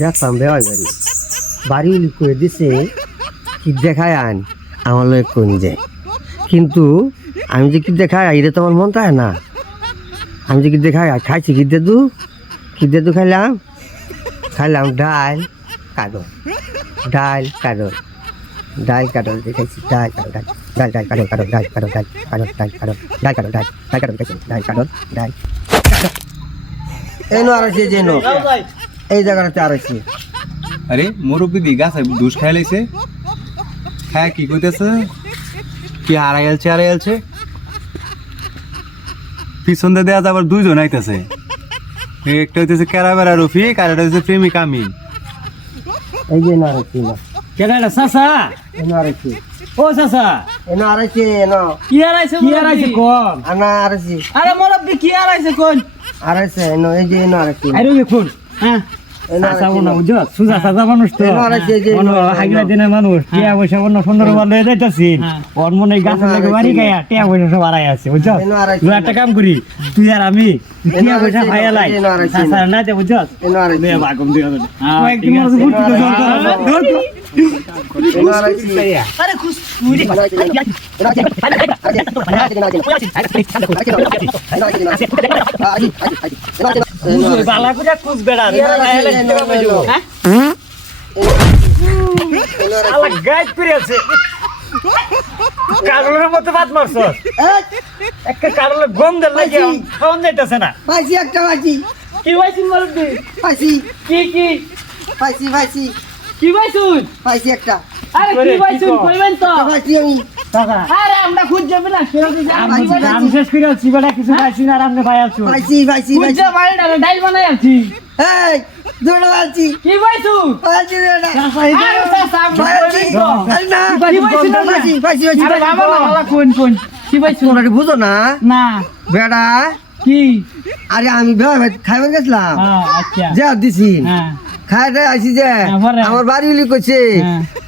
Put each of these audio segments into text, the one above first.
গেছলাম রে ওই বাড়ি করে দিছে কি দেখায় আন আমার লোক কোন যে, কিন্তু আমি যে কি দেখায় এটা তো আমার মন চায় না। আমি যে কি দেখায় খাইছি কি দেদু খাইলাম ডাল কাটল দেখাইছি ডাল এই নো আর আছে যে নো এই জায়গাটাতে আর আছে। আরে মুরব্বি দি গাছ দুষ খাই লাইছে, হ্যাঁ কি কইতেছে কি আড়াইলছে পিছন দিয়ে দেওয়া আবার দুইজন আইতেছে, একটা হইতেছে কেরাবেরা রফিক আর একটা হইতেছে প্রেমিক আমি। এই যে না আছে না কেডা সাসা এনো আর আছে, ও সাসা এনো আর আছে এনো কি আরাইছে কোন আনা আর আছে, আরে মুরব্বি কি আরাইছে কোন আর আছে এনো এই যে এনো আর আছে আরে দেখুন হ্যাঁ সাসা বনা বুঝছো সুজা সাসা মানুষ তো হাগলা দিনের মানুষ টিয়া পয়সা বন্য সুন্দর ভালো হয়ে যাইতাছি ওর মনে গাছের লাগে বাড়ি গায়া টিয়া পয়সা সব আড়াই আছে বুঝছো। তুই একটা কাম করি তুই আর আমি টিয়া পয়সা খাইয়া লাই সাসা না দে বুঝছো এনো আর আছে বাগম দিয়া কয়েকদিন মধ্যে ফুটি তো ধর এনো আর আছে আরে খুশ তুই বালা করে খুশ বেড়া আলা গাইড করে আছে কারণের মতো বাদ মারছ একটা কারণে গন্ধ লাগে খাওয়ান যাইতেছে না। পাইছি একটা পাইছি কি পাইছিস মুরব্বি পাইছি কি পাইছি কি পাইছুন পাইছি একটা আরে কি পাইছুন কইবেন তো পাইছি আমি টাকা আরে আমরা খুঁজ যাবে না আমি শেষ করে আছি বেটা কিছু পাইছি না আর আপনি ভাই আছো পাইছি খুঁজ যা ভাই ডাল বানাই আছি এই দৌড় পাইছি কি পাইছুন পাইছি বেটা আরে সাসা পাইছি আরে না পাইছি আরে বাবা না বাবা কোন কি পাইছুন তোমরা কি বুঝো না না বেটা কি আরে আমি খাইবার গেছিলাম আচ্ছা যা দিছি হ্যাঁ খাইতে আসি যে আমার বাড়ি উলি করছে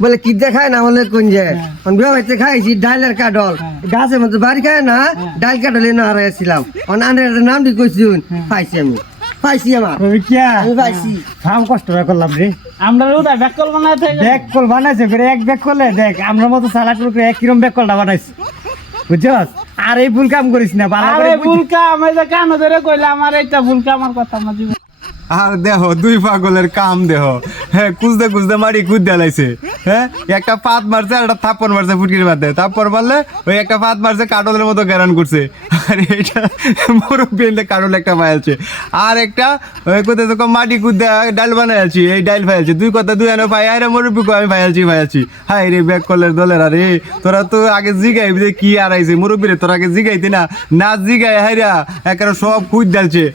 বলে কি দেখায় না বলে কোন যে বিয়ে খাইছি ডাইলের কাডল গাছের মধ্যে বাড়ি খায় না ডাইল কাডল এনে হারাইছিলাম অনানের নাম দিয়ে কইছুন পাইছি আমি পাইছি আমার আমি পাইছি কাম কষ্ট করলাম রে আমরা ওটা ব্যাককল বানাইতে ব্যাককল বানাইছে করে এক ব্যাককলে দেখ আমরা মতো সালাক রূপে এক কিরম ব্যাককলটা বানাইছি বুঝছস। আর এই ভুল কাম করিস না ভালো করে ভুল কাম এই যে কান ধরে কইলা আমার এইটা ভুল কাম আমার কথা না জীবন আর দেহ দুই পাগলের কাম দেহ, হ্যাঁ কুজতে মারি কুদ দেলাইছে, হ্যাঁ একটা পাত মারছে আর একটা থাপ্পড় মারছে ফুটকির বাদে, থাপ্পড় মারলে ওই একটা পাত মারছে কাটলের মতো গ্যারান করছে, আর এইটা মুরব্বি কাটল একটা ফাইলছে, আর একটা ওই কোথায় তো মাটি কুদ ডাল বানাই আছি এই ডাইল ফাইলছে, দুই কথা দুই আনো ভাই আরে মুরব্বি আমি ফাইলছি হাই রে ব্যাক কলের দলের আরে তোরা তো আগে জিগাইবি যে কি আড়াইছে মুরব্বি রে তোরা আগে জিগাইতি না জিগাই হাইরা একেবারে সব কুদ ডালছে।